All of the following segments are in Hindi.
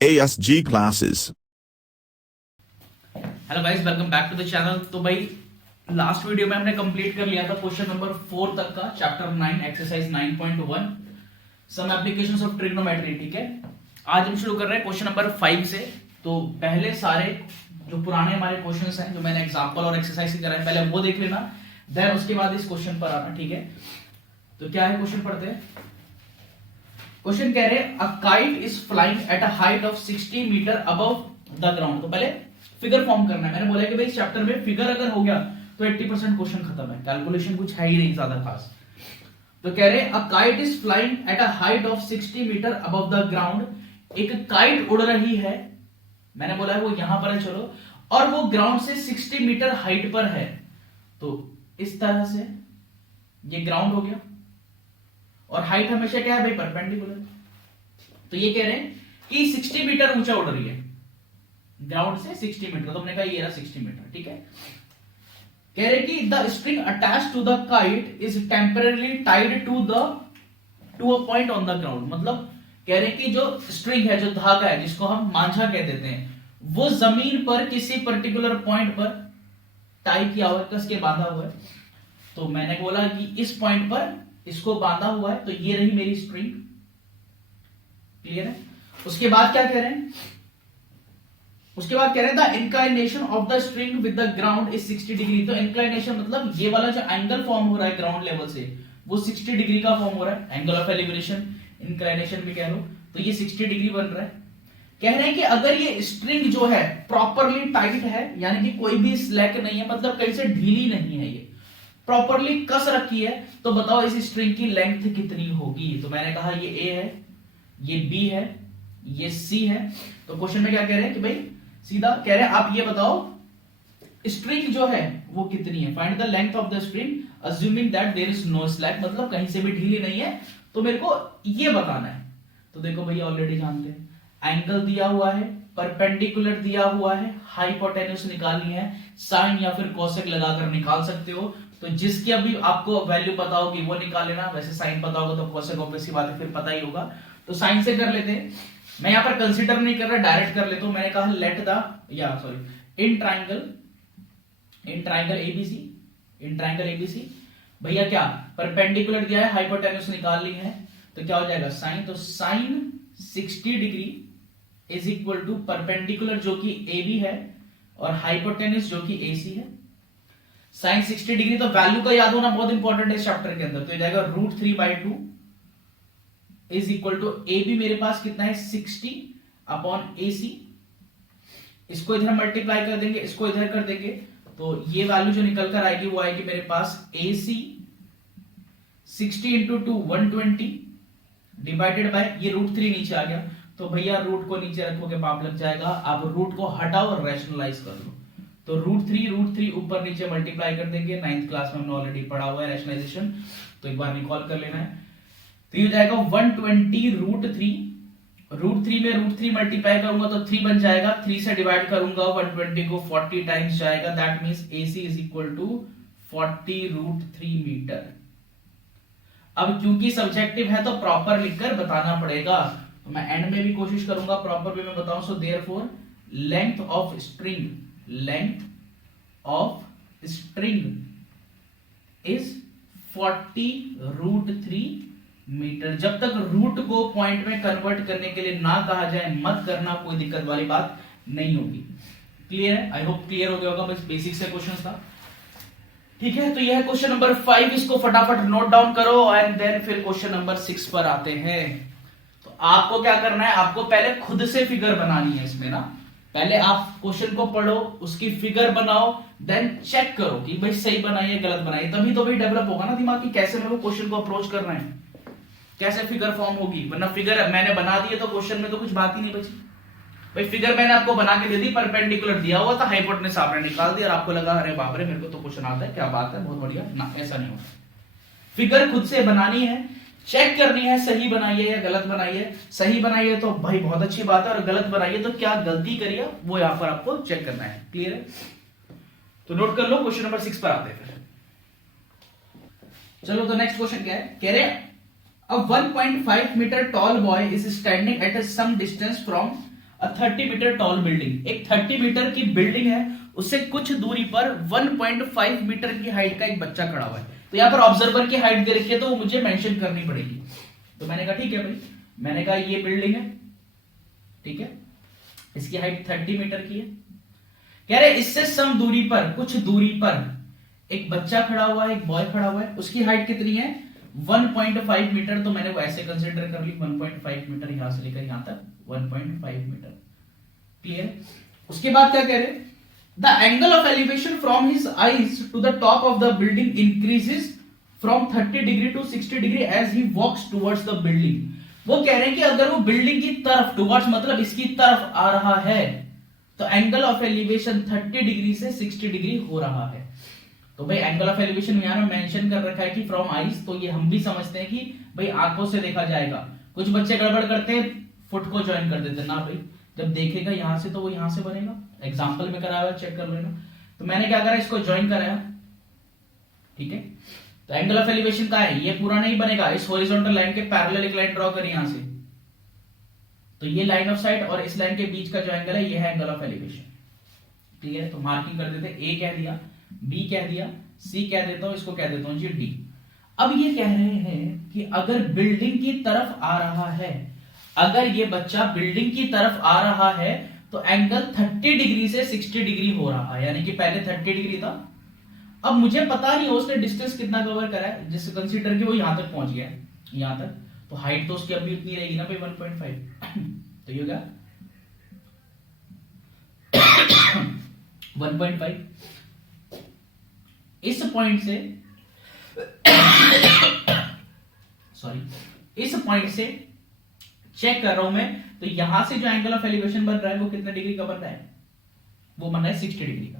ASG classes. Hello guys, welcome back to the channel. तो भाई लास्ट वीडियो में हमने कंप्लीट कर लिया था क्वेश्चन नंबर 4 तक का chapter 9 exercise 9.1 some applications of trigonometry. ठीक है, आज हम शुरू कर रहे हैं क्वेश्चन नंबर 5 से। तो पहले सारे जो पुराने हमारे क्वेश्चंस हैं जो मैंने एग्जांपल और एक्सरसाइज की कराए, पहले वो देख लेना, देन उसके बाद इस क्वेश्चन पर आना। ठीक है, तो क्या है क्वेश्चन पढ़ते हैं। क्वेश्चन कह रहे हैं a kite is flying at a height of 60 metre above the ground. तो पहले फिगर फॉर्म करना है। मैंने बोला कि भाई इस चैप्टर में फिगर अगर हो गया तो 80% क्वेश्चन खत्म है, कैलकुलेशन कुछ है ही नहीं ज्यादा खास। तो कह रहे हैं a kite is flying at a height of 60 metre above the ground. एक काइट उड़ रही है, मैंने बोला है वो यहां पर है, चलो, और वो ग्राउंड से 60 मीटर हाइट पर है। तो इस तरह से ये ग्राउंड हो गया, और हाइट हमेशा क्या है भाई, परपेंडिकुलर। तो ये कह रहे हैं कि 60 मीटर ऊंचा उड़ रही है, ग्राउंड से 60 मीटर। तो हमने कहा ये रहा 60 मीटर। ठीक है, कह रहे कि the string attach to the kite is temporary tied to a point on the ground. मतलब कह रहे कि जो स्ट्रिंग है, जो धागा है, जिसको हम मांझा कह देते हैं, वो जमीन पर किसी पर्टिकुलर पॉइंट पर टाई किया हुआ है, कस के बांधा हुआ है। तो मैंने बोला कि इस पॉइंट पर इसको बांधा हुआ है, तो ये रही मेरी स्ट्रिंग। क्लियर है। उसके बाद क्या कह रहे हैं, उसके बाद कह रहे हैं the inclination of the string with the ground is 60 degree. तो इंक्लाइनेशन मतलब ये वाला जो एंगल फॉर्म हो रहा है ग्राउंड लेवल से, वो 60 डिग्री का फॉर्म हो रहा है। एंगल ऑफ एलिवेशन, इंक्लाइनेशन भी कह लो, तो ये 60 डिग्री बन रहा है। कह रहे हैं कि अगर ये स्ट्रिंग जो है प्रॉपरली टाइट है, यानी कि कोई भी स्लैक नहीं है, मतलब कहीं से ढीली नहीं है, ये प्रॉपरली कस रखी है, तो बताओ इस स्ट्रिंग की लेंथ कितनी होगी। तो मैंने कहा ये ए है, ये बी है, ये सी है। तो क्वेश्चन में क्या कह रहे हैं कि भाई सीधा कह रहे हैं आप ये बताओ स्ट्रिंग जो है वो कितनी है। Find the length of the string assuming that there is no slack, मतलब कहीं से भी ढीली नहीं है, तो मेरे को ये बताना है। तो देखो भैया ऑलरेडी जानते हैं, एंगल दिया हुआ है, परपेंडिकुलर दिया हुआ है, हाइपोटेन्यूज निकालनी है, साइन या फिर कोसेक लगाकर निकाल सकते हो। तो जिसकी अभी आपको वैल्यू पता होगी वो निकाल लेना, वैसे साइन पता होगा तो कोसेक ऑब्वियस सी बात है फिर पता ही होगा। तो साइन से कर लेते हैं। मैं यहां पर कंसीडर नहीं कर रहा, डायरेक्ट कर लेता हूं। मैंने कहा let the in triangle ABC, in triangle ABC भैया क्या परपेंडिकुलर दिया है, हाइपोटेन्यूज निकालनी है, तो क्या हो जाएगा साइन। तो sine 60 degree is equal to perpendicular जो कि ए बी है और हाइपोटेन्यूज जो कि ए सी है। साइन 60 डिग्री, तो वैल्यू का याद होना बहुत इंपॉर्टेंट है इस चैप्टर के अंदर। तो ये जाएगा √3/2 is equal to A B मेरे पास कितना है 60 अपॉन ए सी। इसको इधर मल्टीप्लाई कर देंगे, इसको इधर कर देंगे, तो ये वैल्यू जो निकल कर आएगी वो आएगी मेरे पास ए सी 60 इंटू 2 120 डिवाइडेड बाय ये √3 नीचे आ गया। तो भैया रूट को नीचे रखोगे पाप लग जाएगा, आप रूट को हटाओ और रैशनलाइज कर लो। तो √3 ऊपर नीचे मल्टीप्लाई कर देंगे, 9th क्लास में हमने ऑलरेडी पढ़ा हुआ है रैशनलाइजेशन, तो एक बार रिकॉल कर लेना है। तो ये हो जाएगा 120 √3 में √3 मल्टीप्लाई करूंगा तो 3 बन जाएगा, 3 से डिवाइड करूंगा 120 को 40 टाइम्स जाएगा, that means AC is equal to 40 √3 metre. अब क्योंकि सब्जेक्टिव है तो प्रॉपर लिखकर बताना पड़ेगा, तो मैं एंड में भी कोशिश करूंगा प्रॉपर वे में बताऊं। So therefore length of string is 40 √3 metre. जब तक रूट को पॉइंट में कन्वर्ट करने के लिए ना कहा जाए मत करना, कोई दिक्कत वाली बात नहीं होगी। क्लियर है, आई होप क्लियर हो गया होगा, बस बेसिक से क्वेश्चन था। ठीक है, तो यह है क्वेश्चन नंबर 5, इसको फटाफट नोट डाउन करो एंड देन फिर क्वेश्चन नंबर 6 पर आते हैं। तो आपको क्या करना है, आपको पहले खुद से फिगर बनानी है इसमें ना। पहले आप क्वेश्चन को पढ़ो, उसकी फिगर बनाओ, देन चेक करो कि भाई सही बनाई है गलत बनाई है, तभी तो भाई डेवलप होगा ना दिमाग की कैसे मेरे को क्वेश्चन को अप्रोच करना है, कैसे फिगर फॉर्म होगी। वरना फिगर मैंने बना दी है तो क्वेश्चन में तो कुछ बात ही नहीं बची। भाई फिगर मैंने आपको बना के दे दी, परपेंडिकुलर दिया हुआ था, हाइपोटेन्यूज आपने निकाल दिया और आपको लगा अरे बाप रे मेरे को तो क्वेश्चन आता है, क्या बात है, बहुत बढ़िया ना, ऐसा नहीं होता। फिगर खुद से बनानी है, चेक करनी है सही बनाई है या गलत बनाई है। सही बनाई है तो भाई बहुत अच्छी बात है, और गलत बनाई है तो क्या गलती करी है वो यहां पर आपको चेक करना है। क्लियर है, तो नोट कर लो। क्वेश्चन नंबर 6 पर आते हैं। चलो तो नेक्स्ट क्वेश्चन क्या है, कह रहे A 1.5 meter tall boy is standing at some distance from 30 metre tall building, एक 30 मीटर की बिल्डिंग है, उससे कुछ दूरी पर 1.5 मीटर की हाइट का एक बच्चा खड़ा हुआ है। तो यहां पर ऑब्जर्वर की हाइट दे रखी है, तो वो मुझे मेंशन करनी पड़ेगी। तो मैंने कहा ठीक है भाई, मैंने कहा ये बिल्डिंग है, ठीक है, इसकी हाइट 30 मीटर की है। कह रहे इससे सम दूरी पर, कुछ दूरी पर एक बच्चा खड़ा हुआ है, एक बॉय खड़ा हुआ है, उसकी हाइट कितनी है 1.5 मीटर। तो मैंने वो ऐसे कंसीडर कर ली, 1.5 मीटर, यहां से लेकर यहां तक 1.5 मीटर। क्लियर? उसके बाद क्या कह रहे, the angle of elevation from his eyes to the top of the building increases from 30 degree to 60 degree as he walks towards the building. वो कह रहे हैं कि अगर वो बिल्डिंग की तरफ, टुवर्ड्स मतलब इसकी तरफ आ रहा है, तो एंगल ऑफ एलिवेशन 30 डिग्री से 60 डिग्री हो रहा है। तो भाई एंगल ऑफ एलिवेशन यहां मेंशन कर रखा है कि फ्रॉम आईज, तो ये हम भी समझते हैं कि भाई आंखों से देखा जाएगा। कुछ बच्चे गड़बड़ करते हैं, फुट को ज्वाइन कर देते हैं ना भाई, जब देखेगा यहां से तो वो यहां से बनेगा। एग्जांपल में कराया हुआ, चेक कर लेना। तो मैंने क्या करा, इसको ज्वाइन कराया, ठीक है। तो एंगल ऑफ एलिवेशन का है, ये पूरा नहीं बनेगा, इस हॉरिजॉन्टल लाइन के पैरेलल एक लाइन ड्रॉ करें यहां से, तो ये लाइन ऑफ साइट और इस लाइन के बीच का जो एंगल है ये है एंगल ऑफ एलिवेशन। क्लियर? तो मार्किंग कर देते, ए कह दिया, बी कह दिया, सी कह देता हूं, इसको कह देता हूं जी डी। अब ये कह रहे हैं कि अगर बिल्डिंग की तरफ आ रहा है, अगर ये बच्चा बिल्डिंग की तरफ आ रहा है, तो एंगल 30 डिग्री से 60 डिग्री हो रहा है, यानी कि पहले 30 डिग्री था। अब मुझे पता नहीं उसने डिस्टेंस कितना कवर करा है, जिससे कंसीडर कि वो यहां तक पहुंच गया है, यहां तक, तो हाइट तो उसकी अभी उतनी रहेगी ना भाई 1.5। तो ये क्या 1.5, इस पॉइंट से सॉरी, इस पॉइंट से चेक कर रहा हूं मैं, तो यहां से जो एंगल ऑफ एलिवेशन बन रहा है वो कितने डिग्री का बन रहा है, वो बन रहा है 60 डिग्री का।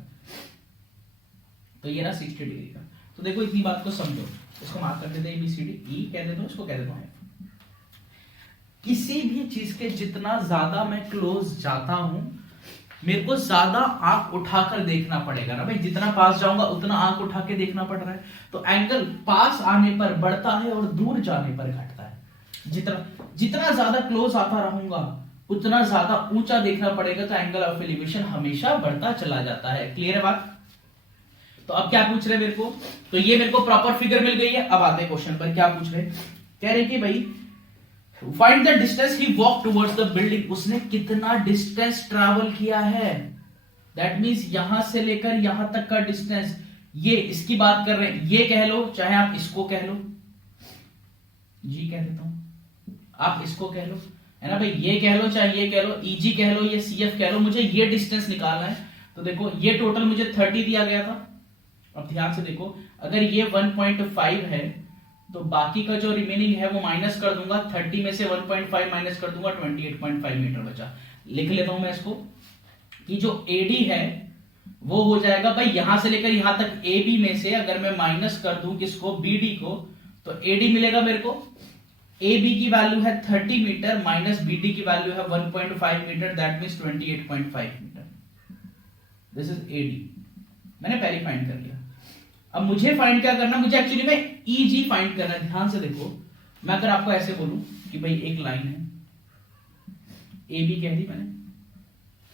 तो ये रहा 60 डिग्री का। तो देखो इतनी बात को समझो, इसको मार्क कर देते हैं ABCD, ई कह देता हूं, इसको कह देता हूं F। किसी भी चीज के जितना ज्यादा मैं क्लोज जाता हूं, मेरे को ज्यादा आंख उठाकर देखना पड़ेगा ना भाई, जितना पास जाऊंगा उतना आंख उठा के देखना पड़ रहा है। तो एंगल पास आने पर बढ़ता है और दूर जाने पर घटता है। जितना ज्यादा क्लोज आता रहूंगा उतना ज्यादा ऊंचा देखना पड़ेगा, तो एंगल ऑफ एलिवेशन हमेशा बढ़ता चला जाता है। क्लियर है बात? तो अब क्या पूछ रहे मेरे को, तो ये मेरे को प्रॉपर फिगर मिल गई है। अब आते हैं क्वेश्चन पर, क्या पूछ रहे, कह रहे कि भाई find the distance he walk towards the building, उसने कितना डिस्टेंस ट्रैवल किया है, दैट मींस यहां से लेकर यहां तक का डिस्टेंस, ये इसकी बात कर रहे हैं। ये कह लो, चाहे आप इसको कह लो, जी कह देता हूं, आप इसको कह लो, है ना भाई, ये कह लो चाहे ये कह लो, ईजी कह लो, ये CF कह लो, मुझे ये डिस्टेंस निकालना है। तो देखो ये टोटल मुझे 30 दिया गया था। अब ध्यान से देखो, अगर ये 1.5 है तो बाकी का जो रिमेनिंग है वो माइनस कर दूंगा, 30 में से 1.5 माइनस कर दूंगा, 28.5 मीटर बचा। लिख लेता हूं मैं इसको कि जो AD है वो हो जाएगा भाई, यहां से लेकर यहां तक AB में से अगर मैं माइनस कर दूं किसको, BD को, तो AD मिलेगा मेरे को, AB की वैल्यू है 30 मीटर माइनस BD की वैल्यू है 1.5 metre, that means 28.5 metre. This is AD, मैंने पहले फाइंड कर लिया। अब मुझे फाइंड क्या करना, मुझे एक्चुअली में EG फाइंड करना है। ध्यान से देखो, मैं अगर आपको ऐसे बोलूं कि भाई एक लाइन है, AB कह दी मैंने,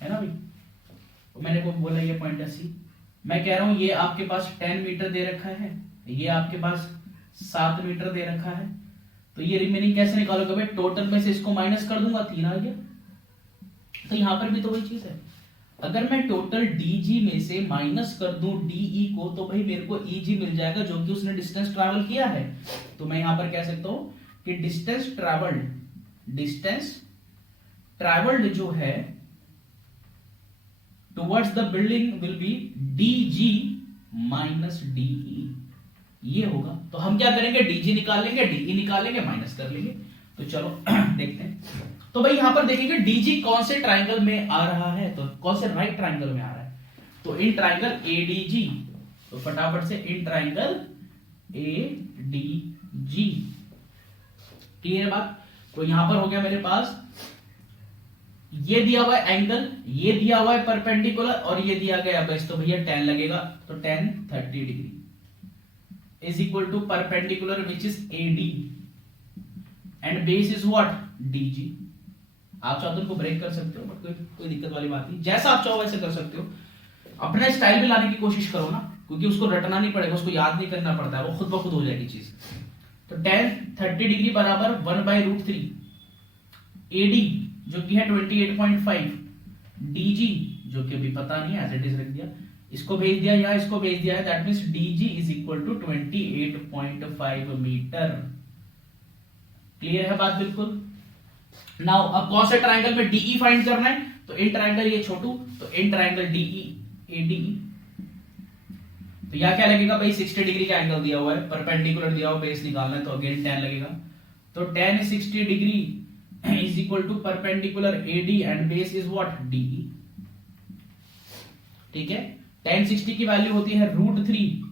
है ना भाई, तो मैंने को बोला ये पॉइंट है C, मैं कह रहा हूं ये आपके पास 10 मीटर दे रखा है, ये आपके पास 7 मीटर दे रखा है, तो ये रिमेनिंग कैसे निकालोगे भाई, टोटल में से इसको माइनस कर दूंगा, 3 आ गया। तो यहां पर भी तो वही चीज है, अगर मैं टोटल DG में से माइनस कर दूं DE को, तो भाई मेरे को EG मिल जाएगा जो कि उसने डिस्टेंस ट्रैवल किया है। तो मैं यहां पर कह सकता हूं कि डिस्टेंस ट्रैवल्ड जो है towards the building will be DG minus DE, ये होगा। तो हम क्या करेंगे, DG निकालेंगे, DE निकालेंगे, माइनस कर लेंगे। तो चलो देखते हैं। तो भाई यहां पर देखेंगे DG कौन से ट्राइंगल में आ रहा है, तो कौन से राइट ट्राइंगल में आ रहा है, तो इन ट्राइंगल ADG, तो फटाफट से इन ट्राइंगल ADG। क्लियर बात? तो यहां पर हो गया मेरे पास, ये दिया हुआ है एंगल, ये दिया हुआ है परपेंडिकुलर, और ये दिया गया बस, तो भैया 10 लगेगा, तो 10 30 degree is equal to perpendicular which is AD and base is what, DG। आप चाहो तो उनको ब्रेक कर सकते हो, बट कोई दिक्कत वाली बात नहीं, जैसा आप चाहो वैसे कर सकते हो। अपने स्टाइल में लाने की कोशिश करो ना, क्योंकि उसको रटना नहीं पड़ेगा, उसको याद नहीं करना पड़ता है, वो खुद ब खुद हो जाएगी चीज। तो tan 30 डिग्री बराबर 1/√3 AD जो कि है 28.5, DG जो कि अभी पता नहीं है, एज इट इज रख दिया, इसको भेज दिया या इसको भेज दिया है, that means DG is equal to 28.5 metre. Clear है बात बिल्कुल। नाउ अब कौन से ट्रायंगल में DE फाइंड करना है, तो इन ट्रायंगल ये छोटू, तो इन ट्रायंगल DE ADE, तो यहां क्या लगेगा भाई, 60 डिग्री का एंगल दिया हुआ है, परपेंडिकुलर दिया हुआ, बेस निकालना है तो अगेन tan लगेगा, तो tan 60 degree is equal to perpendicular AD and base is what DE। ठीक है, tan 60 की वैल्यू होती है √3,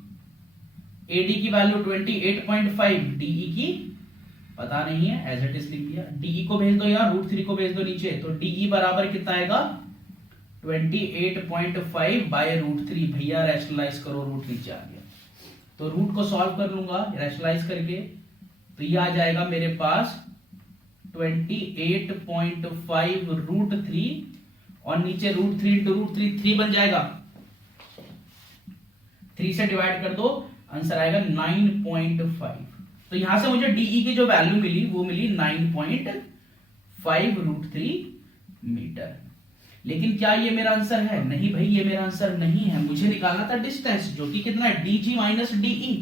AD की वैल्यू 28.5, DE की पता नहीं है, एज इट इज लिख दिया, DE को भेज दो या √3 को भेज दो नीचे, तो DE बराबर कितना आएगा 28.5 बाय √3। भैया रैशनलाइज करो, रूट नीचे आ गया, तो रूट को सॉल्व कर लूंगा रैशनलाइज करके, तो ये आ जाएगा मेरे पास 28.5 √3 और नीचे √3 इंटू √3 3 बन जाएगा, 3 से डिवाइड कर दो, आंसर आएगा 9.5। तो यहां से मुझे DE की जो वैल्यू मिली वो मिली 9.5 √3 मीटर। लेकिन क्या ये मेरा आंसर है? नहीं भाई, ये मेरा आंसर नहीं है, मुझे निकालना था डिस्टेंस जो कि कितना है DG माइनस DE।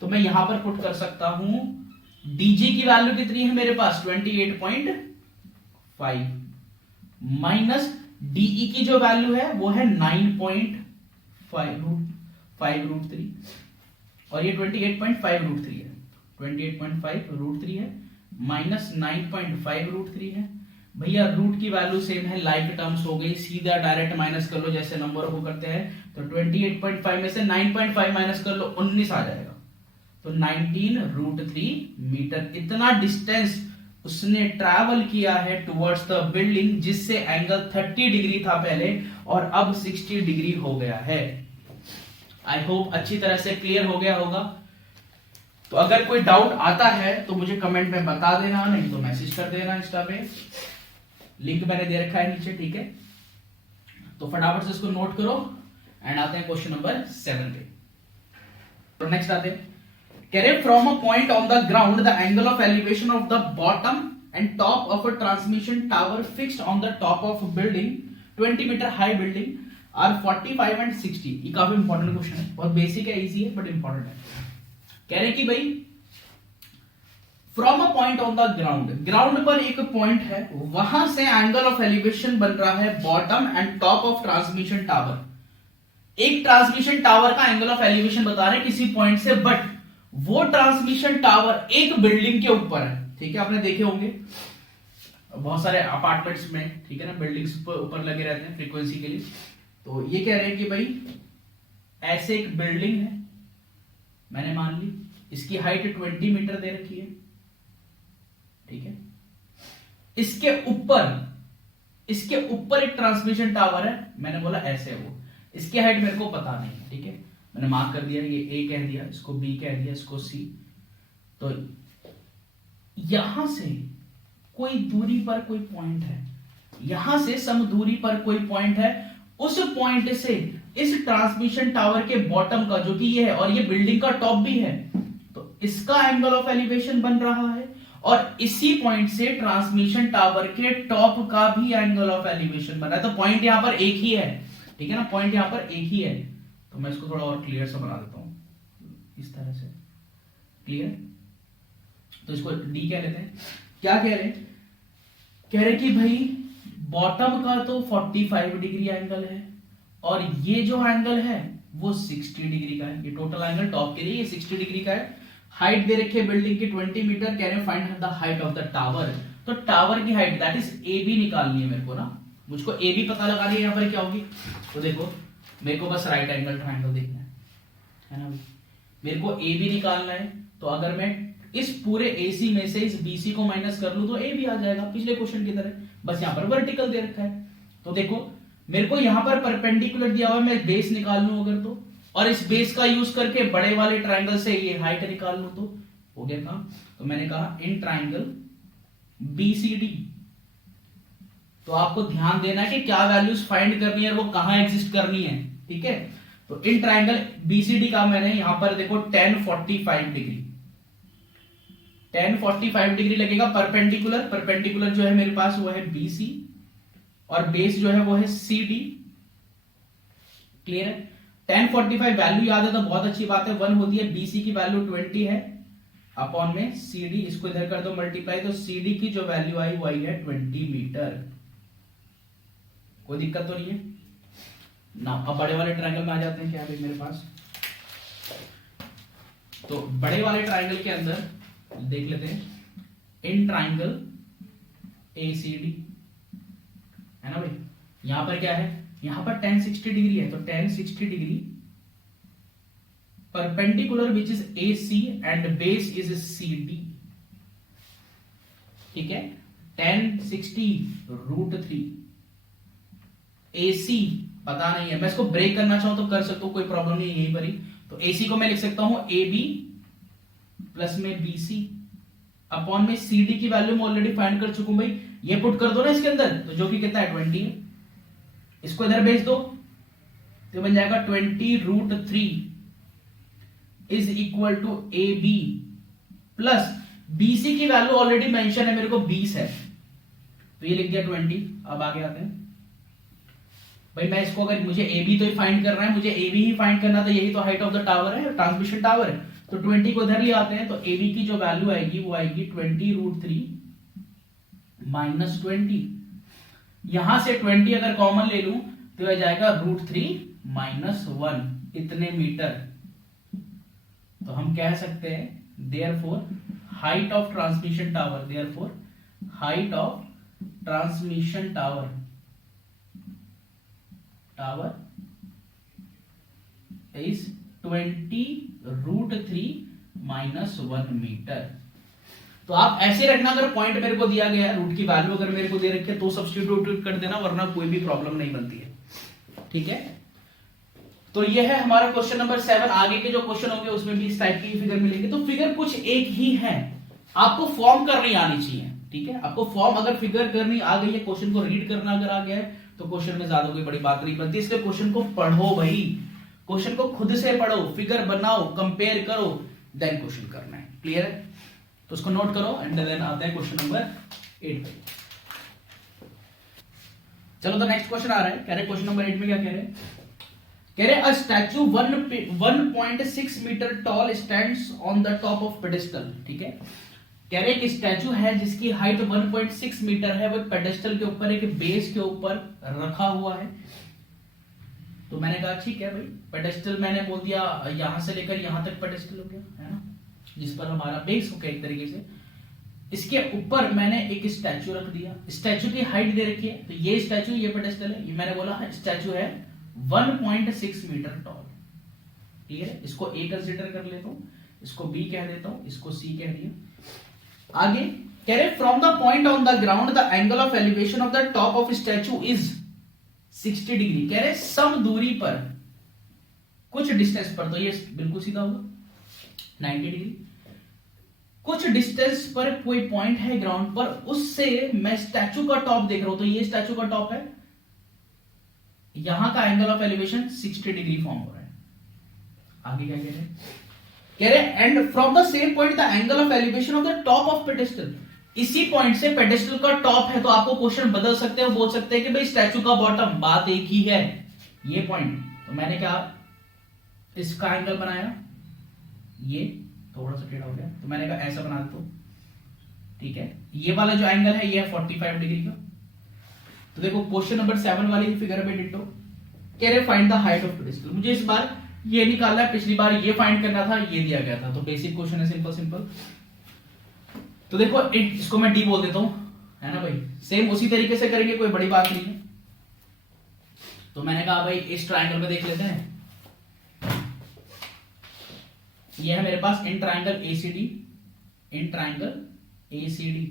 तो मैं यहां पर पुट कर सकता हूं DG की वैल्यू कितनी है मेरे पास 28.5 माइनस DE की जो वैल्यू है वो है 9.5 √3 और ये 28.5 √3 है, 28.5 √3 है माइनस 9.5 √3 है। भैया रूट की वैल्यू सेम है, लाइक टर्म्स हो गई, सीधा डायरेक्ट माइनस कर लो जैसे नंबर को करते हैं, तो 28.5 में से 9.5 माइनस कर लो 19 आ जाएगा, तो 19 √3 मीटर। इतना डिस्टेंस उसने ट्रैवल किया है टुवर्ड्स द बिल्डिंग, जिससे एंगल 30 डिग्री था पहले और अब 60 डिग्री हो गया है। आई होप अच्छी तरह से क्लियर हो गया होगा। तो अगर कोई डाउट आता है तो मुझे कमेंट में बता देना, नहीं तो मैसेज कर देना इंस्टा पे, लिंक मैंने दे रखा है नीचे। ठीक है, तो फटाफट से इसको नोट करो एंड आते हैं क्वेश्चन नंबर 7 पे। तो नेक्स्ट आते हैं, कह रहे from a point on the ground the angle of elevation of the bottom and top of a transmission tower fixed on the top of building 20 metre high building are 45 and 60। ये काफी इंपॉर्टेंट क्वेश्चन है, बहुत बेसिक है, इजी है बट इंपॉर्टेंट है। कह रहे कि भाई from a point on the ground, ground पर एक पॉइंट है, वहां से एंगल ऑफ एलिवेशन बन रहा है bottom and top of transmission tower. एक ट्रांसमिशन टावर का एंगल ऑफ एलिवेशन बता रहे हैं किसी पॉइंट से, बट वो ट्रांसमिशन टावर एक बिल्डिंग के ऊपर है। ठीक है, आपने देखे होंगे बहुत सारे अपार्टमेंट्स में, ठीक है ना, बिल्डिंग्स ऊपर लगे रहते हैं फ्रीक्वेंसी के लिए। तो ये कह रहे हैं कि भाई ऐसे एक बिल्डिंग है, मैंने मान ली इसकी हाइट 20 मीटर दे रखी है, ठीक है, इसके ऊपर एक ट्रांसमिशन टावर है, मैंने बोला ऐसे वो, इसकी हाइट मेरे को पता नहीं है, ठीक है, मैंने मार्क कर दिया, ये A कह दिया, इसको B कह दिया, इसको C। तो यहां से कोई दूरी पर कोई पॉइंट है, यहां से सम दूरी पर कोई पॉइंट है, उस पॉइंट से इस ट्रांसमिशन टावर के बॉटम का जो कि ये है और ये बिल्डिंग का टॉप भी है, तो इसका एंगल ऑफ एलिवेशन बन रहा है और इसी पॉइंट से ट्रांसमिशन टावर के टॉप का भी एंगल ऑफ एलिवेशन बन रहा है। तो पॉइंट यहां पर एक ही है, ठीक है ना, पॉइंट यहां पर एक ही है। तो मैं इसको थोड़ा और क्लियर सा बना देता हूं इस तरह से, क्लियर। तो इसको डी कह लेते हैं। क्या कह रहे कि भाई बॉटम का तो 45 डिग्री एंगल है और ये जो एंगल है वो 60 डिग्री का है, ये टोटल एंगल टॉप के लिए ये 60 डिग्री का है। हाइट दे रखी है बिल्डिंग की 20 मीटर, कह रहे find the height of the tower. तो टावर की हाइट दैट इज AB निकालनी है मेरे को ना, मुझको AB पता लगानी है, यहां पर क्या होगी, तो देखो मेरे को बस राइट एंगल ट्रायंगल देखना है ना, मेरे को AB निकालना है। तो अगर मैं इस पूरे AC में से इस BC को माइनस कर लूं तो AB आ जाएगा, पिछले क्वेश्चन की तरह, बस यहां पर वर्टिकल दे रखा है। तो देखो मेरे को यहां पर परपेंडिकुलर दिया हुआ है, मैं बेस निकाल लूं अगर तो, और इस बेस का यूज करके बड़े वाले ट्रायंगल से ये हाइट निकाल लूं तो हो गया काम। तो मैंने कहा इन ट्रायंगल BCD तो आपको ध्यान देना है कि क्या वैल्यूज फाइंड करनी है और वो कहां एग्जिस्ट करनी है, ठीक है। तो इन ट्राइंगल बीसीडी का मैंने यहां पर देखो 1045 डिग्री, 1045 डिग्री लगेगा परपेंडिकुलर। परपेंडिकुलर जो है मेरे पास वो है बीसी और बेस जो है वो है सीडी। क्लियर है। 1045 वैल्यू याद है तो बहुत अच्छी बात है, 1 होती है, बीसी की वैल्यू 20 है अपॉन में सीडी, इसको इधर कर दो मल्टीप्लाई, तो सीडी की जो वैल्यू आई वो आई है 20 मीटर। कोई दिक्कत तो नहीं है ना। अब बड़े वाले ट्रायंगल में आ जाते हैं। क्या है मेरे पास, तो बड़े वाले ट्रायंगल के अंदर देख लेते हैं, इन ट्रायंगल एसीडी है ना भाई। यहां पर क्या है, यहां पर 1060 डिग्री है, तो 1060 degree perpendicular which is AC and base is CD, ठीक है। 1060 √3 AC पता नहीं है, मैं इसको ब्रेक करना चाहूं तो कर सकता हूं, कोई प्रॉब्लम नहीं है यहीं पर ही। तो AC को मैं लिख सकता हूं AB प्लस में BC अपॉन में CD की वैल्यू मैं ऑलरेडी फाइंड कर चुका हूं भाई, ये पुट कर दो ना इसके अंदर, तो जो कि कितना है 20 है, इसको इधर भेज दो तो बन जाएगा 20 √3 is equal to AB plus BC की वैल्यू ऑलरेडी मेंशन है मेरे को 20 है, तो ये लिख दिया 20। अब आगे आते हैं भाई, मैं इसको अगर मुझे AB तो ही फाइंड करना है, मुझे AB ही फाइंड करना था, यही तो हाइट ऑफ द टावर है, ट्रांसमिशन टावर है, तो 20 को इधर ले आते हैं, तो AB की जो वैल्यू आएगी वो आएगी 20 √3 माइनस 20। यहां से 20 अगर कॉमन ले लूं तो आ जाएगा √3 माइनस 1 इतने मीटर। तो हम कह सकते हैं therefore height of transmission tower, therefore height of transmission tower is 20 √3 minus 1 metre. तो आप ऐसे रखना, अगर पॉइंट मेरे को दिया गया है, रूट की वैल्यू अगर मेरे को दे रखी है तो सब्स्टिट्यूट कर देना, वरना कोई भी प्रॉब्लम नहीं बनती है, ठीक है। तो ये है हमारा क्वेश्चन नंबर 7। आगे के जो क्वेश्चन होंगे उसमें भी इस टाइप की फिगर मिलेंगे। तो फिगर कुछ एक ही है, आपको फॉर्म करनी आनी चाहिए, ठीक है। आपको फॉर्म अगर फिगर करनी आ गई है, क्वेश्चन को रीड करना अगर आ गया है, तो क्वेश्चन में ज्यादा कोई बड़ी बात नहीं बनती, इसलिए क्वेश्चन को पढ़ो भाई, क्वेश्चन को खुद से पढ़ो, फिगर बनाओ, कंपेयर करो, देन क्वेश्चन करना है। क्लियर है, तो उसको नोट करो एंड देन आते हैं क्वेश्चन नंबर 8 पे। चलो तो नेक्स्ट क्वेश्चन आ रहा है, कह रहे क्वेश्चन नंबर 8 में क्या कह रहे, कह रहे a statue 1.6 metre tall stands on the top of pedestal, ठीक है। कह रहे एक स्टैचू है जिसकी हाइट 1.6 मीटर है, वो पेडेस्टल के ऊपर, एक बेस के ऊपर रखा हुआ है। तो मैंने कहा ठीक है भाई, पेडेस्टल मैंने बोल दिया यहां से लेकर यहां तक पेडेस्टल हो गया, है ना, जिस पर हमारा बेस हो गया एक तरीके से। इसके ऊपर मैंने एक स्टैचू रख दिया, स्टैचू की हाइट दे रखी है, तो ये स्टैचू, ये पेडेस्टल है, ये मैंने बोला स्टैचू है 1.6 मीटर टॉल, ठीक है। इसको A कंसीडर कर लेता हूं, इसको B कह देता हूं, इसको C कह दिया। आगे कह रहे from the point on the ground the angle of elevation of the top of statute is 60 degree. कह रहे सम दूरी पर, कुछ डिस्टेंस पर, तो ये बिल्कुल सीधा होगा 90 डिग्री। कुछ डिस्टेंस पर कोई पॉइंट है ग्राउंड पर, उससे मैं स्टैचू का टॉप देख रहा हूं, तो ये स्टैचू का टॉप है, यहां का angle of elevation 60 degree form हो रहा है। आगे क्या कह रहे हैं, कह रहे and from the same point the angle of elevation of the top of pedestal, इसी पॉइंट से पेडेस्टल का टॉप है, तो आपको क्वेश्चन बदल सकते हैं, बोल सकते हैं कि भाई स्टैचू का बॉटम, बात एक ही है, ये पॉइंट। तो मैंने क्या इसका एंगल बनाया, ये थोड़ा सा टेढ़ा हो गया, तो मैंने कहा ऐसा बना देता हूं, ठीक है। ये वाला जो एंगल है ये है 45 डिग्री का। तो देखो क्वेश्चन नंबर 7 वाली फिगर में डिटो, कह रहे find the height of pedestal. मुझे इस बार ये निकालना है, पिछली बार ये फाइंड करना था, ये दिया गया था, तो बेसिक क्वेश्चन है, सिंपल सिंपल। तो देखो इसको मैं डी बोल देता हूं, है ना भाई, सेम उसी तरीके से करेंगे, कोई बड़ी बात नहीं है। तो मैंने कहा भाई इस ट्राइंगल में देख लेते हैं, ये है मेरे पास in triangle ACD, in triangle ACD,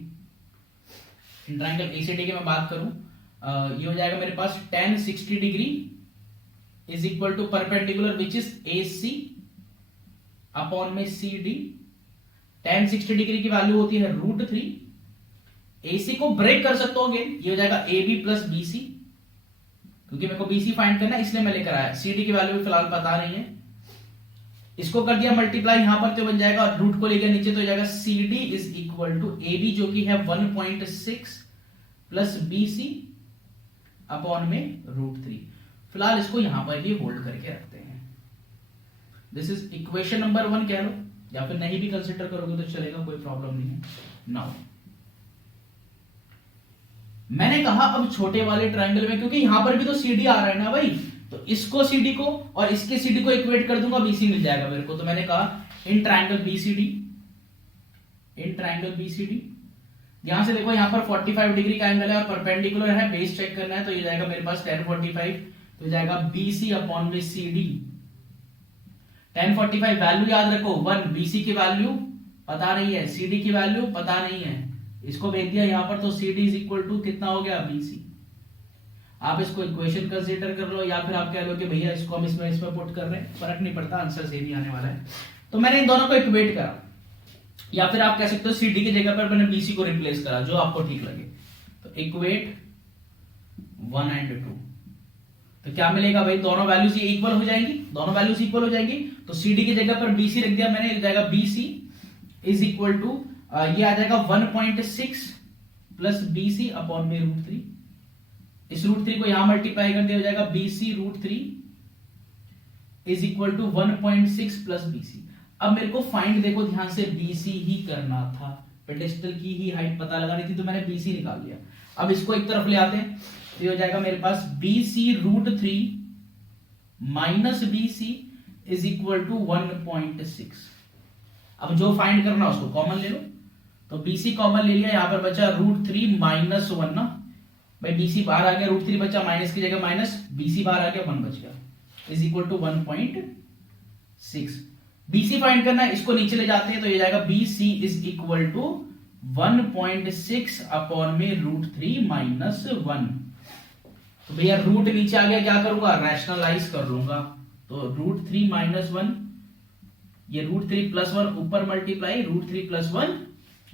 in triangle ACD की मैं बात करूं, ये हो जाएगा मेरे पास 1060 degree is equal to perpendicular which is AC upon में CD। 1060 डिग्री की वैल्यू होती है √3, AC को ब्रेक कर सकता हूं, ये हो जाएगा AB प्लस BC, क्योंकि मेरे को BC फाइंड करना है इसलिए मैं लेकर आया। CD की वैल्यू भी फिलहाल पता नहीं है। इसको कर दिया मल्टीप्लाई, यहां पर तो बन जाएगा, रूट को ले गया नीचे तो हो जाएगा CD is equal to AB जो कि है 1.6 प्लस BC अपॉन में √3। फिलहाल इसको यहां पर भी होल्ड करके रखते हैं। दिस इज इक्वेशन नंबर 1 कह लो, या फिर नहीं भी कंसिडर करोगे तो चलेगा, कोई प्रॉब्लम नहीं है। नाउ मैंने कहा अब छोटे वाले ट्रायंगल में, क्योंकि यहां पर भी तो CD आ रहा है ना भाई, तो इसको CD को और इसके CD को इक्वेट कर दूंगा, BC मिल जाएगा मेरे को। तो मैंने कहा इन ट्रायंगल BCD, यहां से देखो यहां पर 45 डिग्री का एंगल है और परपेंडिकुलर है, बेस चेक करना है तो ये जाएगा मेरे पास 1045, तो जाएगा BC अपॉन में CD। 1045 वैल्यू याद रखो 1, BC की वैल्यू पता नहीं है, CD की वैल्यू पता नहीं है, इसको भेज दिया यहां पर, तो CD इज इक्वल टू कितना हो गया BC। आप इसको इक्वेशन कंसीडर कर लो, या फिर आप कह लो कि भैया इसको हम इसमें पुट कर रहे हैं, फर्क नहीं पड़ता, आंसर सेम ही आने वाला है। तो मैंने इन दोनों को इक्वेट करा, या फिर आप कह सकते हो CD की जगह पर मैंने BC को रिप्लेस करा, जो आपको ठीक लगे। तो इक्वेट 1 and 2, तो क्या मिलेगा भाई, दोनों वैल्यूज इक्वल हो जाएंगी, दोनों वैल्यूज इक्वल हो जाएंगी। तो CD की जगह पर BC रख दिया मैंने, जाएगा BC इज इक्वल टू ये आ जाएगा 1.6 प्लस BC अपॉन में √3। इस √3 को यहां मल्टीप्लाई कर दिया, हो जाएगा BC √3 is equal to 1.6 plus BC। अब मेरे को फाइंड देखो ध्यान से, BC ही करना था, पेडेस्टल की ही हाइट पता लगानी थी, तो मैंने BC निकाल लिया। अब इसको एक तरफ ले आते हैं, तो ये हो जाएगा मेरे पास BC √3 minus BC is equal to 1.6। अब जो फाइंड करना उसको कॉमन ले लो, तो BC कॉमन ले लिया, यहां पर बचा √3 माइनस 1 ना भाई, BC बाहर आ गया, √3 बचा, माइनस की जगह माइनस, BC बाहर आ गया, 1 बच गया, is equal to 1.6। BC find करना है, इसको नीचे ले जाते हैं, तो ये जाएगा BC is equal to 1.6 upon में √3 माइनस 1। तो भैया रूट नीचे आ गया, क्या करूंगा, रैशनलाइज कर लूंगा, तो √3 माइनस 1, ये √3 प्लस 1 ऊपर मल्टीप्लाई, √3 प्लस 1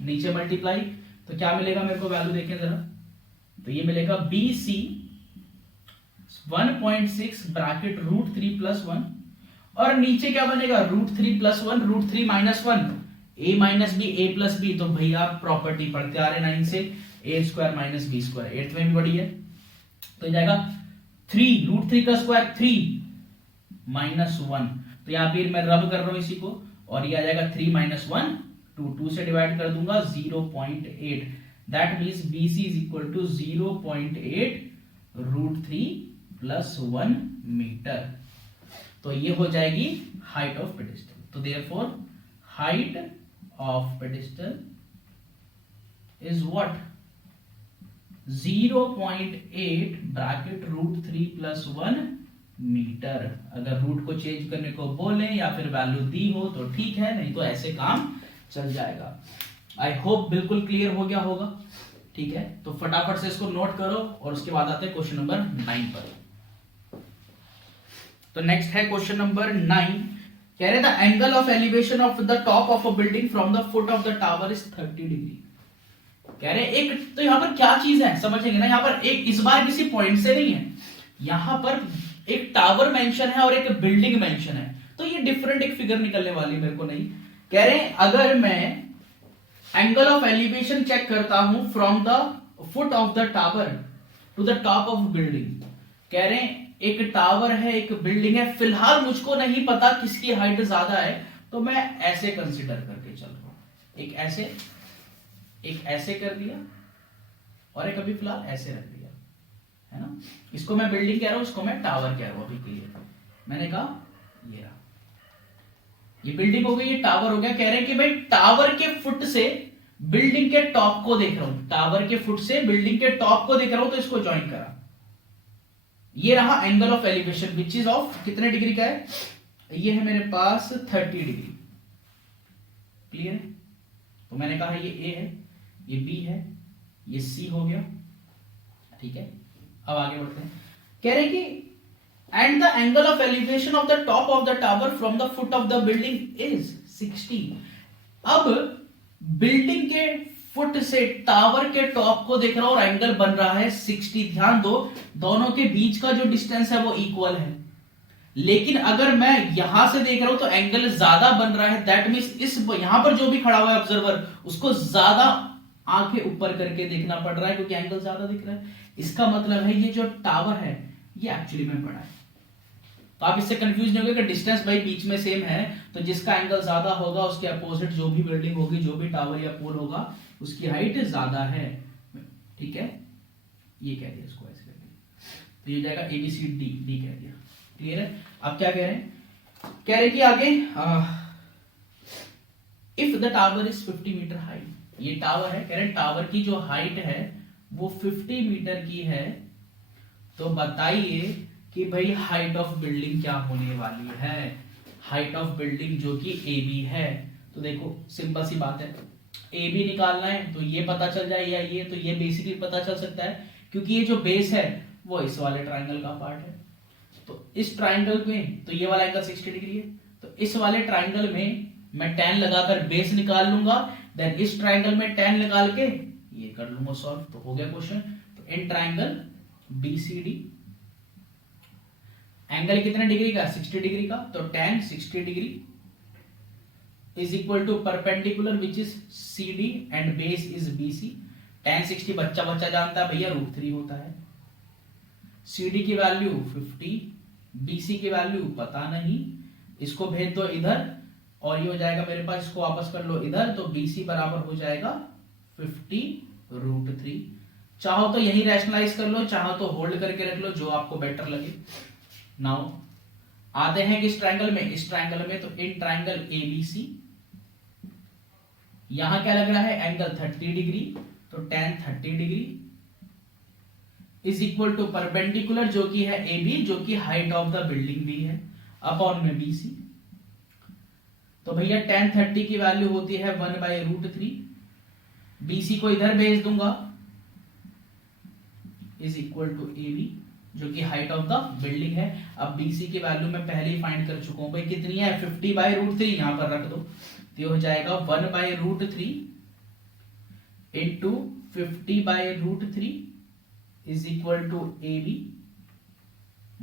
नीचे मल्टीप्लाई, तो क्या मिलेगा मेरे को, वैल्यू देखें जरा, तो ये मिलेगा BC 1.6 ब्रैकेट √3 प्लस 1, और नीचे क्या बनेगा, √3 plus 1, √3 minus 1, a minus b, a plus b. तो भैया प्रॉपर्टी पढ़ते आ रहे 9 से, a square minus b square, 8th में भी पढ़ी है, तो जाएगा 3, √3 का स्क्वायर 3 माइनस 1, तो यहां पर मैं रब कर रहा हूं इसी को, और ये आ जाएगा 3 माइनस 1 2 से डिवाइड कर दूंगा 0.8, that means BC is equal to 0.8 √3 plus 1 metre. तो ये हो जाएगी हाइट ऑफ पेडेस्टल। तो therefore height of pedestal is what, 0.8 bracket √3 plus 1 metre. अगर रूट को चेंज करने को बोले या फिर वैल्यू दी हो तो ठीक है, नहीं तो ऐसे काम चल जाएगा। आई होप बिल्कुल क्लियर हो गया होगा, ठीक है। तो फटाफट से इसको नोट करो और उसके बाद आते हैं क्वेश्चन नंबर 9 पर। तो नेक्स्ट है क्वेश्चन नंबर 9, कह रहे the angle of elevation of the top of a building from the foot of the tower is 30 degree. कह रहे एक, तो यहां पर क्या चीज है समझेंगे ना, यहां पर एक, इस बार किसी पॉइंट से नहीं है, यहां पर एक टावर मेंशन है और एक बिल्डिंग मेंशन है, तो ये डिफरेंट एक फिगर निकलने वाली मेरे को नहीं। कह रहे हैं अगर मैं एंगल ऑफ एलिवेशन चेक करता हूं from the foot of the tower to the top of building, कह रहे हैं एक टावर है एक बिल्डिंग है, फिलहाल मुझको नहीं पता किसकी हाइट ज्यादा है, तो मैं ऐसे कंसीडर करके चल रहा हूं, एक ऐसे कर दिया और एक अभी फिलहाल ऐसे रख दिया, है ना। इसको मैं बिल्डिंग कह रहा हूं, इसको मैं टावर कह रहा हूं, अभी क्लियर। मैंने कहा ये रहा, ये बिल्डिंग हो गई, ये टावर हो गया। कह रहे हैं कि भाई टावर के फुट से बिल्डिंग के टॉप को देख रहा हूं, टावर के फुट से बिल्डिंग के टॉप को देख रहा हूं, तो इसको ज्वाइन करा। ये रहा angle of elevation which is of कितने डिग्री का है, ये है मेरे पास 30 डिग्री, क्लियर है। तो मैंने कहा ये A है, ये B है, ये C हो गया, ठीक है। अब आगे बढ़ते हैं, कह रहे हैं कि and the angle of elevation of the top of the tower from the foot of the building is 60। अब बिल्डिंग के फुट से टावर के टॉप को देख रहा हूं और एंगल बन रहा है 60। ध्यान दो, दोनों के बीच का जो डिस्टेंस है वो इक्वल है, लेकिन अगर मैं यहां से देख रहा हूं तो एंगल ज्यादा बन रहा है। दैट मींस इस यहां पर जो भी खड़ा हुआ है ऑब्जर्वर, उसको ज्यादा आंखें ऊपर करके देखना पड़ रहा है क्योंकि एंगल ज्यादा दिख रहा है। इसका मतलब है ये जो टावर है ये एक्चुअली में बड़ा है। तो आप इससे कंफ्यूज नहीं होगे कि डिस्टेंस भाई बीच में सेम है तो जिसका एंगल ज्यादा होगा उसके अपोजिट जो भी बिल्डिंग होगी, जो भी टावर या पोल होगा, उसकी हाइट ज्यादा है। ठीक है, ये कह दिया इसको ऐसे करके, तो ये जाएगा ABCD, डी कह दिया। क्लियर है? अब क्या कह रहे हैं, कह रहे कि आगे if the tower is 50 metre high, ये टावर है, कह रहे टावर की जो हाइट है वो 50 मीटर की है, तो बताइए कि भाई हाइट ऑफ बिल्डिंग क्या होने वाली है। हाइट ऑफ बिल्डिंग जो कि AB है, तो देखो सिंपल सी बात है, AB निकालना है तो ये पता चल जाए या ये, तो ये बेसिकली पता चल सकता है क्योंकि ये जो बेस है वो इस वाले ट्राइंगल का पार्ट है। तो इस ट्राइंगल में तो ये वाला एंगल 60 डिग्री है, तो इस वाले ट्राइंगल में मैं tan लगाकर बेस निकाल लूंगा, देन इस ट्राइंगल में tan निकाल के ये कर लूंगा सॉल्व, तो हो गया क्वेश्चन। तो इन ट्राइंगल BCD एंगल कितने डिग्री का, 60 डिग्री का, तो tan 60 degree is equal to perpendicular which is CD and base is BC। tan 60 बच्चा बच्चा जानता है भैया √3 होता है। CD की वैल्यू 50, BC की वैल्यू पता नहीं, इसको भेज दो इधर और ये हो जाएगा मेरे पास, इसको वापस कर लो इधर, तो BC बराबर हो जाएगा 50√3। चाहो तो यही रैशनलाइज कर लो, चाहो तो होल्ड करके रख लो, जो आपको बेटर लगे। नाउ आते हैं किस ट्रायंगल में, इस ट्रायंगल में, तो इन ट्रायंगल ABC यहां क्या लग रहा है एंगल 30 डिग्री, तो tan 30 degree is equal to perpendicular जो कि है AB, जो कि हाइट ऑफ द बिल्डिंग भी है, अपॉन में BC। तो भैया tan 30 की वैल्यू होती है 1/√3, BC को इधर भेज दूंगा, इज इक्वल टू AB जो कि हाइट ऑफ द बिल्डिंग है। अब BC की वैल्यू मैं पहले ही फाइंड कर चुका हूं भाई, कितनी है 50/√3, यहां पर रख दो, तो ये हो जाएगा 1/√3 into 50/√3 is equal to AB।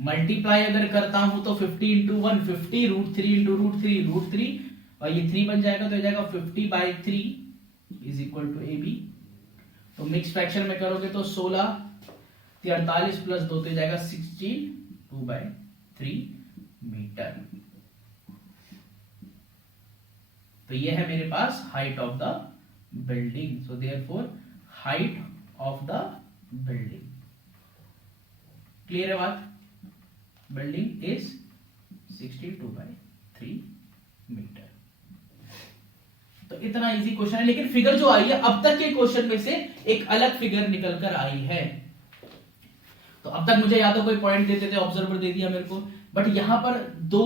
Multiply अगर करता हूं तो 50 इंटू 1 50, √3 इंटू √3 और ये 3 बन जाएगा, तो हो जाएगा 50/3 इज इक्वल टू AB। तो मिक्स फ्रैक्शन में करोगे तो 16 43 प्लस 2 तो जाएगा 16, 2/3 मीटर। तो ये है मेरे पास height of the building, so therefore height of the building. Clear है बात? Building is 62/3 metre. तो इतना इजी क्वेश्चन है, लेकिन फिगर जो आई है अब तक के क्वेश्चन में से एक अलग फिगर निकल कर आई है। तो अब तक मुझे या तो कोई पॉइंट देते थे, ऑब्जर्वर दे दिया मेरे को, बट यहां पर दो,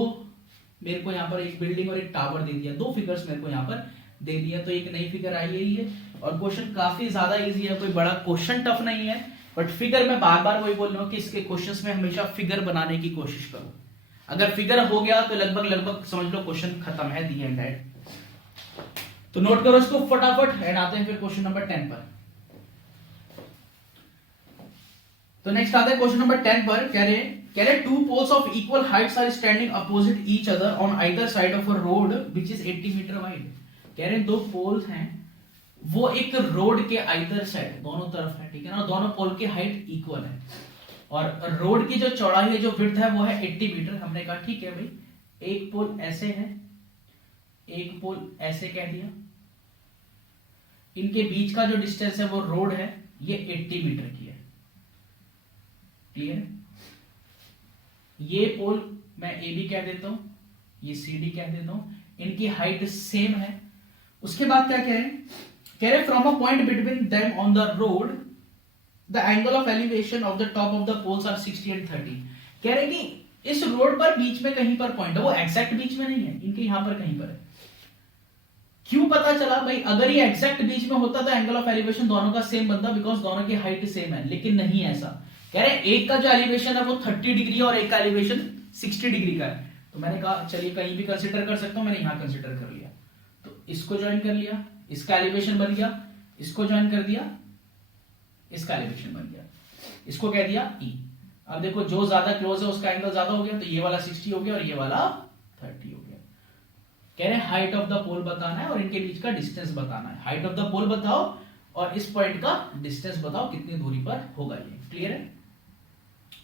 मेरे को यहां पर एक बिल्डिंग और एक टावर दे दिया, दो फिगर्स मेरे को यहां पर दे दिया, तो एक नई फिगर आई है। और क्वेश्चन काफी ज्यादा इजी है, कोई बड़ा क्वेश्चन टफ नहीं है, बट फिगर में बार बार वही बोल रहा हूं कि इसके क्वेश्चंस में हमेशा फिगर बनाने की कोशिश करो। अगर फिगर हो गया तो लगभग समझ लो क्वेश्चन खत्म है, दी एंड एंड। तो नोट करो इसको फटाफट, एंड आते हैं फिर क्वेश्चन नंबर 10 पर। तो नेक्स्ट आता है क्वेश्चन नंबर 10 पर, कह रहे two poles of equal heights are standing opposite each other on either side of a road which is 80 metre wide. कह रहे दो पोल्स हैं, वो एक रोड के आइदर साइड दोनों तरफ है, ठीक है ना, दोनों पोल की हाइट इक्वल है, और रोड की जो चौड़ाई है, जो विड्थ है, वो है 80 मीटर। हमने कहा ठीक है भाई, एक पोल ऐसे है, एक पोल ऐसे कह दिया, इनके बीच का जो डिस्टेंस है वो रोड है, ये 80 मीटर की है। क्लियर? ये पोल मैं AB कह देता हूं, ये CD कह देता हूं, इनकी हाइट सेम है। उसके बाद क्या कह रहे from a point between them on the road the angle of elevation of the top of the poles are 60 and 30। कह रहे कि इस रोड पर बीच में कहीं पर पॉइंट है, वो एग्जैक्ट बीच में नहीं है, इनके यहां पर कहीं पर है। क्यों पता चला भाई? अगर ये एग्जैक्ट बीच में होता तो एंगल ऑफ एलिवेशन दोनों का सेम बनता, बिकॉज दोनों की हाइट सेम है, लेकिन नहीं ऐसा। कह रहे एक का जो एलिवेशन है वो 30 डिग्री और एक का एलिवेशन 60 डिग्री का है। तो मैंने कहा चलिए कहीं भी कंसीडर कर सकता हूं, मैंने यहां कंसीडर कर लिया, तो इसको ज्वाइन कर लिया, इसका एलिवेशन बन गया, इसको ज्वाइन कर दिया, इसका एलिवेशन बन गया, इसको कह दिया ई। अब देखो जो ज्यादा क्लोज है उसका एंगल ज्यादा हो गया, तो ये वाला 60 हो गया और ये वाला 30 हो गया। कह रहे हैं हाइट ऑफ द पोल बताना है और इनके बीच का डिस्टेंस बताना है। हाइट ऑफ द पोल बताओ और इस पॉइंट का डिस्टेंस बताओ कितनी दूरी पर होगा ये। क्लियर है?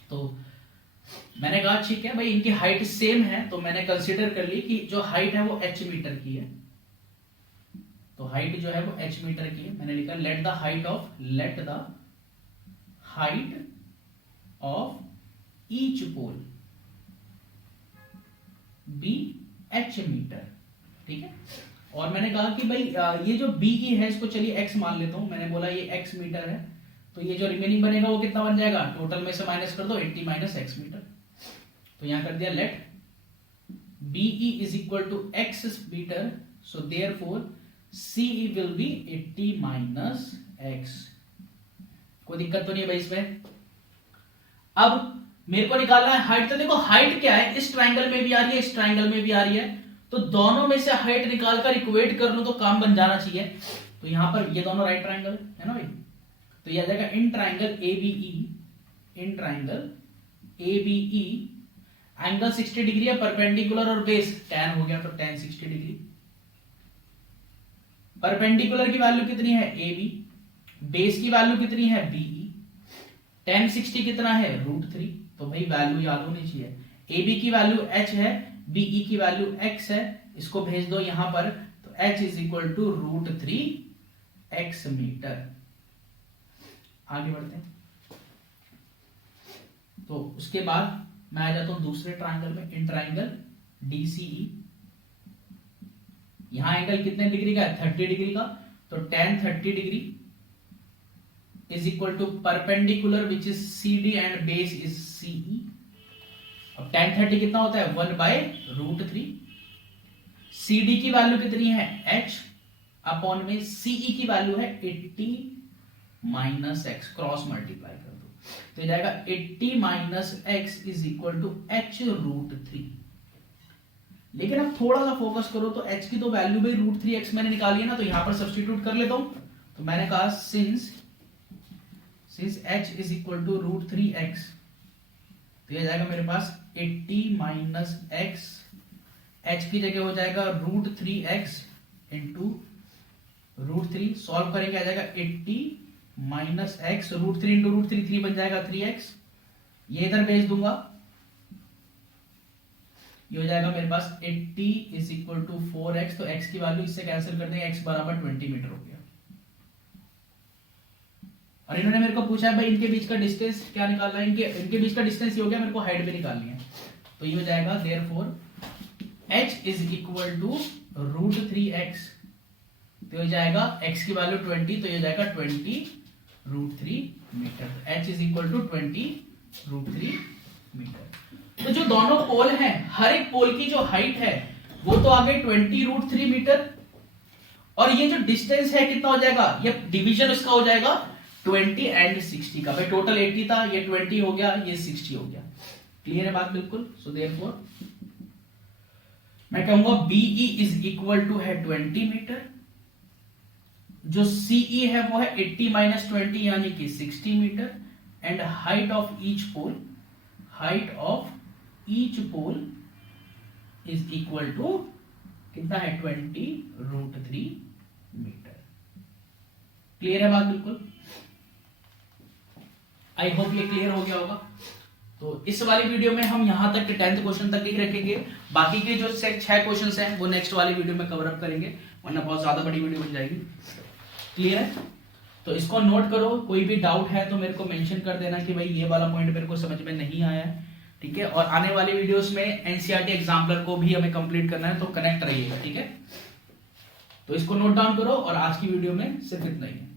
तो मैंने कहा ठीक है भाई, इनकी हाइट सेम है, तो मैंने कंसीडर कर ली कि जो हाइट है वो h मीटर की है। तो हाइट जो है वो h मीटर की है। मैंने लिखा let the height of each pole be h metre. ठीक है? और मैंने कहा कि भाई ये जो BE है इसको चलिए x मान लेता हूं। मैंने बोला ये x मीटर है, तो ये जो रिमेनिंग बनेगा वो कितना बन जाएगा, टोटल में से माइनस कर दो 80 माइनस x मीटर। तो यहां कर दिया let BE is equal to x metre, so therefore CE will be 80 minus x। कोई दिक्कत तो नहीं है भाई इसमें? अब मेरे को निकालना है हाइट। तो देखो हाइट क्या है, इस ट्राइंगल में भी आ रही है, इस ट्राइंगल में भी आ रही है, तो दोनों में से हाइट निकालकर इक्वेट कर लूं तो काम बन जाना चाहिए। तो यहां पर ये दोनों राइट ट्राइंगल है ना भाई, तो ये आ जाएगा in triangle ABE angle 60 degree है, परपेंडिकुलर और बेस tan हो गया, तो tan 60 डिग्री। परपेंडिकुलर की वैल्यू कितनी है AB, बेस की वैल्यू कितनी है BE, tan 60 कितना है √3। तो भाई वैल्यू याद होनी चाहिए। AB की वैल्यू h है, BE की वैल्यू x है, इसको भेज दो यहां पर, तो h is equal to √3x metre. आगे बढ़ते हैं। तो उसके बाद मैं आ जाता हूं दूसरे ट्राइंगल में, इन ट्राइंगल DCE। यहां एंगल कितने डिग्री का है, 30 डिग्री का, तो tan 30 degree is equal to perpendicular which is CD and base is CE। अब tan 30 कितना होता है 1/√3। CD की वैल्यू कितनी है h अपॉन में CE की वैल्यू है 80 माइनस x, क्रॉस मल्टीप्लाई कर दो, तो ये जाएगा 80 minus x is equal to h√3। लेकिन अब थोड़ा सा फोकस करो, तो h की तो वैल्यू भाई √3x मैंने निकाली है ना, तो यहां पर सब्स्टिट्यूट कर लेता हूं। तो मैंने कहा since h is equal to √3x, तो ये जाएगा मेरे पास 80 माइनस x, h की जगह हो जाएगा √3x इंटू √3, सॉल्व करेंगे आ जाएगा 80 माइनस x, √3 इंटू √3 3 बन जाएगा 3x। ये इधर भेज दूंगा, ये हो जाएगा मेरे पास 80 इज इक्वल टू 4x, तो x की वैल्यू इससे कैंसिल कर देंगे, x बराबर 20 मीटर हो गया। और इन्होंने मेरे को पूछा है भाई इनके बीच का डिस्टेंस क्या निकालना है, इनके बीच का डिस्टेंस ये हो गया, मेरे को हाइट भी निकालनी है। तो ये हो जाएगा therefore h is equal to √3x, तो ये जाएगा x की वैल्यू 20, तो ये जाएगा 20√3 metre. h is equal to 20√3 metre. तो जो दोनों पोल हैं, हर एक पोल की जो हाइट है वो तो आ गई 20√3 मीटर, और ये जो डिस्टेंस है कितना हो जाएगा, ये डिवीजन उसका हो जाएगा 20 एंड 60 का। भाई टोटल 80 था, ये 20 हो गया, ये 60 हो गया। क्लियर है बात बिल्कुल? सो देयरफॉर मैं कहूंगा BE इज इक्वल टू है 20 मीटर, जो CE है वो है 80 माइनस 20 यानी कि 60 metre, and height of each pole is equal to कितना है 20√3 मीटर। क्लियर है बात बिल्कुल? आई होप ये क्लियर हो गया होगा। तो इस वाली वीडियो में हम यहां तक के 10th क्वेश्चन तक ही रखेंगे, बाकी के जो 6 क्वेश्चंस हैं वो नेक्स्ट वाली वीडियो में कवर अप करेंगे, वरना बहुत ज्यादा बड़ी वीडियो बन जाएगी। क्लियर है? तो इसको नोट करो, कोई भी डाउट है तो मेरे को मेंशन कर देना कि भाई ये वाला पॉइंट मेरे को समझ में नहीं आया है, ठीक है? और आने वाली वीडियोस में एनसीईआरटी एग्जाम्पलर को भी हमें कंप्लीट करना है, तो कनेक्ट रहिएगा, ठीक है? तो इसको नोट डाउन करो, और आज की वीडियो में सिर्फ इतना ही है।